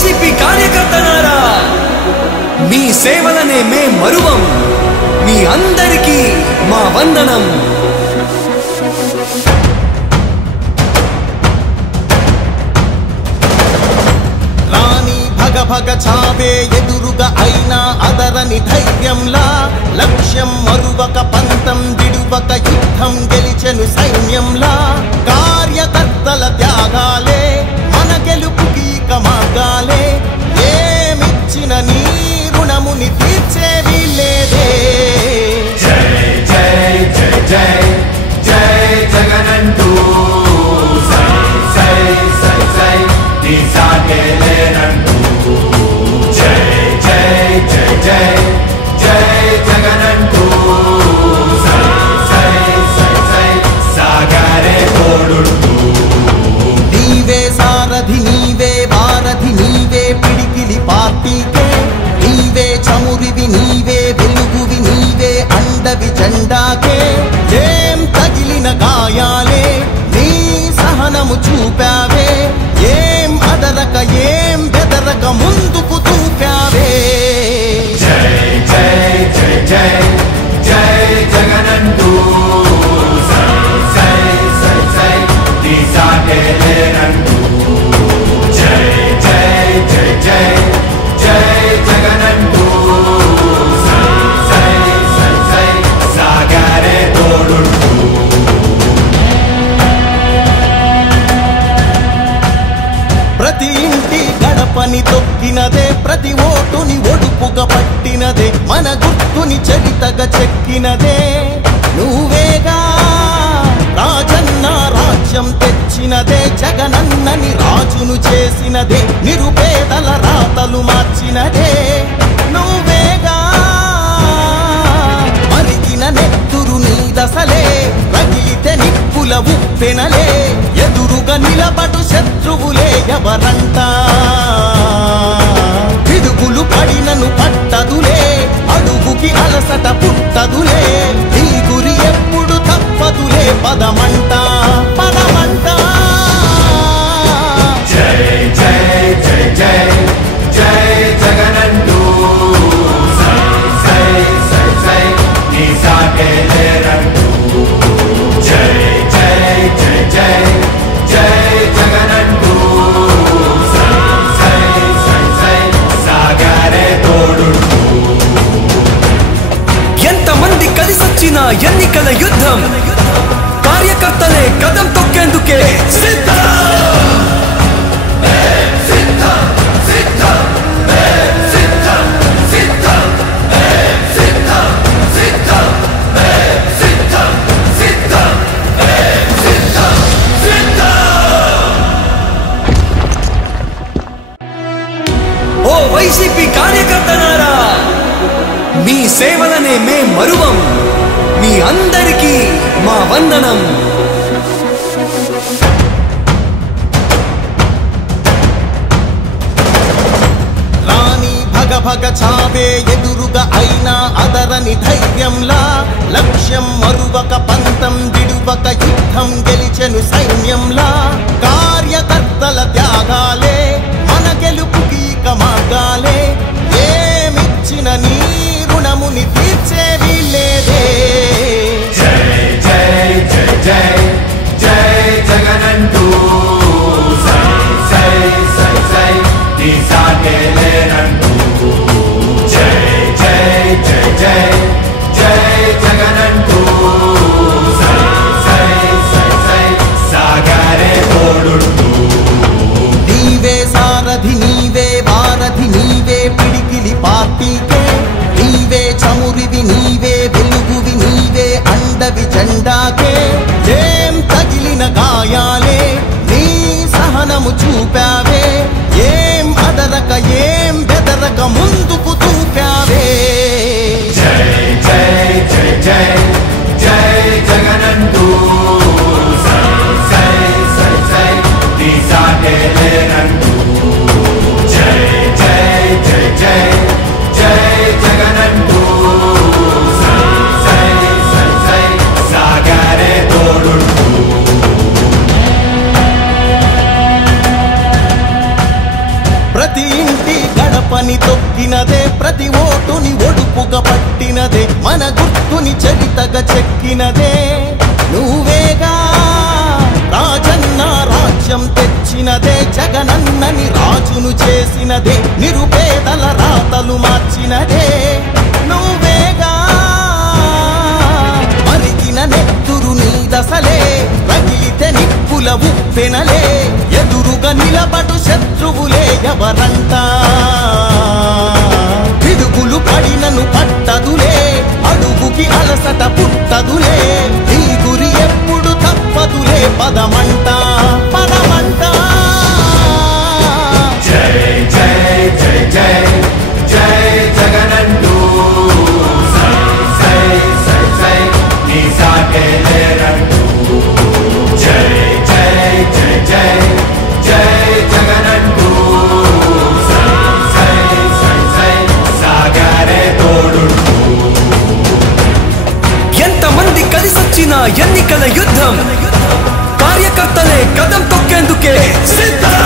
YCP కార్యకర్తలారా, మీ సేవలనే మే మరువం. మీ అందరికీ మా వందనం. రాణి భగ భగ చావే ఎదురుగా అయినా అదరని ధైర్యంలా, లక్ష్యం మరువక పంతం విడువక యుద్ధం గెలిచెను సైన్యంలా. కార్యకర్తల త్యాగాలే మన గెలుపుకి మార్గాలే. ఏమిచ్చిన నీ రుణముని తీర్చేవి లేదే. జై జై జై జై జై జగనంటూ సై సై సై సై నీ సాగే లేనంటూ. జై జై జై జై జై జగనంటూ సై సై సై సై సాగరే తోడుంటూ. నీవే సారథి నీవే వారధి నీవే పిడికిలి పార్టీకే. నీవే చమురివి నీవే వెలుగువి నీవే అండవి జెండాకే. ఏం తగిలిన గాయాలే నీ సహనము చూపావే. ఏం అదరక ఏం బెదరక ముందుకు చూపావే. జై జై జై జై జై జగనంటూ సై సై సై సై నీ సాగే లేనంటూ. జై జై జై జై జై జగనంటూ సై సై సై సై సాగరే తోడుంటూ. ప్రతి ఇంటి గడపని తొక్కినదే, ప్రతి ఓటుని ఒడుపుగా పట్టినదే, మన గుర్తుని చరితగా చెక్కినదే నువ్వేగా. రాజన్న రాజ్యం తెచ్చినదే, జగనన్నని రాజును చేసినదే, నిరుపేదల రాతలు మార్చినదే నువ్వేగా. మరిగిన నెత్తురు నీ దశలే, రగిలితే నిప్పుల ఉప్పెనలే, ఎదురుగా నిలబడు శత్రువులే ఎవరంట. పిడుగులు పడినను పట్టదులే, అడుగుకి అలసట పుట్టదులే, నీ గురి ఎప్పుడు తప్పదులే, పదమంట పదమంట. జై జై జై జై జై జగనంటూ సై సై సై సై నీ సాగే లేనంటూ. జై జై జై జై జై జగనంటూ సై సై సై సై సాగరే తోడుంటూ. ఎంతమంది కలిసొచ్చిన ఎన్నికల యుద్ధం, కార్యకర్తలే కదం తొక్కేందుకే సిద్ధం. ఓ వైసీపీ కార్యకర్తలారా, మీ సేవలనే మే మరువం. మీ అందరికీ మా వందనం. రాణి భగ భగ చావే ఎదురుగా అయినా అదరని ధైర్యంలా, లక్ష్యం మరువక పంతం విడువక యుద్ధం గెలిచెను సైన్యంలా. కార్యకర్తల త్యాగాలే మన గెలుపుకి మార్గాలే. ఏమిచ్చిన నీ రుణముని తీర్చేవి లేదే. జై జై జై జై జై జగనంటూ సై సై సై సై నీ సాగే లేనంటూ. జై జై జై జై జై జగనంటూ సై సై సై సై సాగరే తోడుంటూ. నీవే సారథి నీవే వారధి నీవే పిడికిలి పార్టీకే. నీవే చమురివి నీవే వెలుగువి నీవే అండవి జెండాకే. ఏం తగిలిన గాయాలే నీ సహనము చూపావే. ఏం అదరక ఏం బెదరక ముందుకు చూపావే. జై జై జై జై జై జగనంటూ సై సై సై సై నీ సాగే లేనంటూ. జై జై జై జై జై జగనంటూ సై సై సై సై సాగరే పట్టినదే మన గుర్తుని చరితగా చెక్కినదే నువ్వేగా రాజన్న రాజ్యం తెచ్చినదే జగనన్నని రాజును చేసినదే నిరుపేదల రాతలు మార్చినదే నువ్వేగా మరిగిన నెత్తురు నీ దశలే రగిలితే నిప్పుల ఉప్పెనలే ఎదురుగా నిలబడు శత్రువులే ఎవరంట పిడుగులు పడినను పట్టదులే అడుగుకి అలసట పుట్టదులే ఈ గురి ఎప్పుడు తప్పదులే పదమంట పదమంట జై జై జై జై జై జగనంటూ సై సై సై సై నీ సాటే లేరంటూ జై జై జై జై జై జగనంటూ సై సై సై సై సాగరే తోడుంటూ ఎంతమంది కలిసొచ్చిన ఎన్నికల యుద్ధం కార్యకర్తలే కదం తొక్కేందుకే సిద్ధం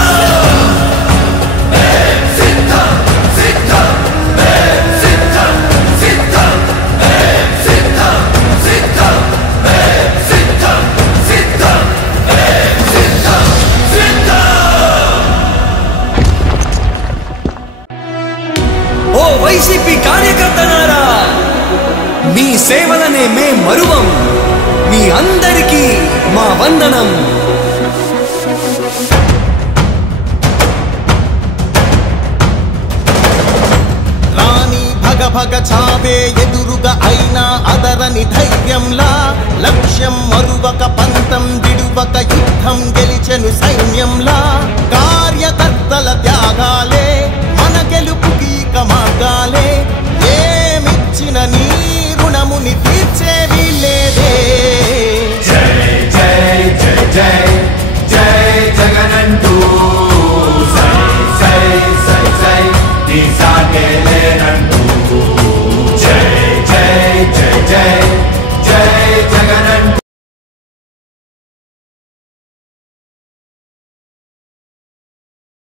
ఓ వైసీపీ కార్యకర్తలారా మీ సేవలనే మే మరువం మీ అందరికీ మా వందనం రాణి భగ భగ చావే ఎదురుగా అయినా అదరని ధైర్యంలా లక్ష్యం మరువక పంతం విడువక యుద్ధం గెలి